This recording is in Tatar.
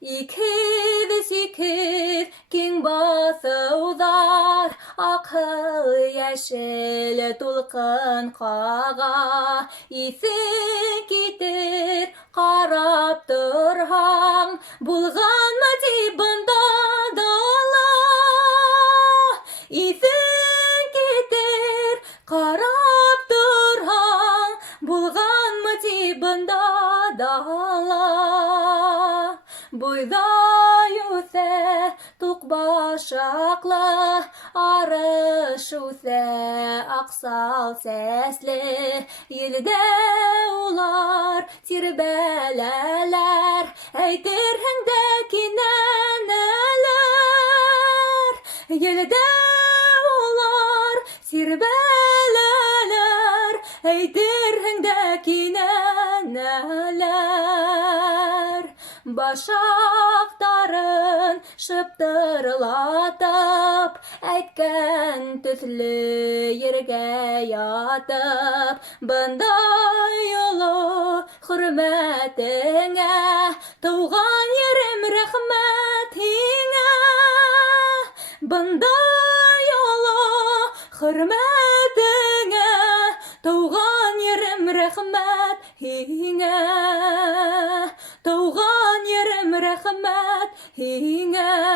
İkiz king basıldar, akıl yeşil tulkın kağa. İsin kitir qarap durhan, bulganma dibında dala. İsin kitir qarap durhan, bulganma dibında dala. Boyda yüse tuk başaklı, arış yüse aksal sesli. Yilde ular tirbeleler, eytirhindeki neneler. Yilde ular tirbeleler, eytirhindeki neneler. Başakların şıptırlatıp, etken tüslü yerge yatıp. Bunday yolu hürmetine, tuğan yerim rahmetine. Bunday yolu hürmetine, tuğan yerim rahmetine. Tuğan yerim rahmet hine.